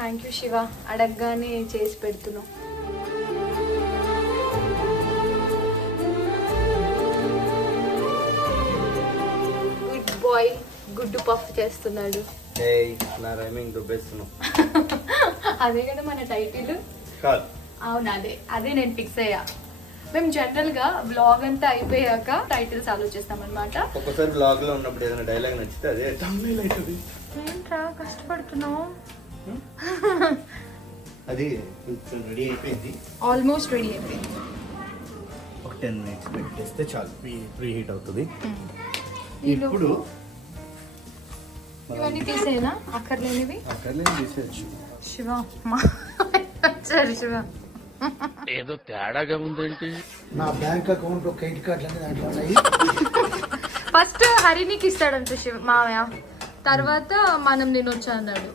Thank you Shiva, అడగగానే చేసి పెడుతున్నావు. గుడ్ బాయ్, గుడ్డు పఫ్ చేస్తున్నాడు. నా రైమింగ్ దుబ్బేస్తున్నావు. అదే కదా మన టైటిల్. కాదు, అవును, అదే నేను ఫిక్స్ అయ్యా. మేము జనరల్ గా బ్లాగ్ అంతా అయిపోయాక టైటిల్స్ ఆలోచిస్తాం అనమాట. ఒక్కసారి బ్లాగ్ లో ఉన్నప్పుడు ఏదైనా డైలాగ్ నచ్చితే అదే thumbnail అవుతుంది. ఏంట్రా కష్టపడుతున్నావు? అది రెడీ అయిపోయింది, ఆల్మోస్ట్ రెడీ అయిపోయింది. ఒక 10 minutes పెట్టేస్తే చాలు, ప్రీ హీట్ అవుతుంది. ఈలోపు ఇప్పుడు ఇవన్నీ తీసేనా అక్కర్లేనివి? అక్కర్లేదు, తీసేయచ్చు. శివ సరే శివ, ఏదో తేడాగా ఉందేంటి? నా బ్యాంక్ అకౌంట్ ఒక 8 కార్డులు అన్ని దాంట్లో ఉన్నాయి. ఫస్ట్ హరినికి ఇస్తాడంట శివ మావయ్య, తర్వాత మనం నేను వచ్చా అన్నాడు.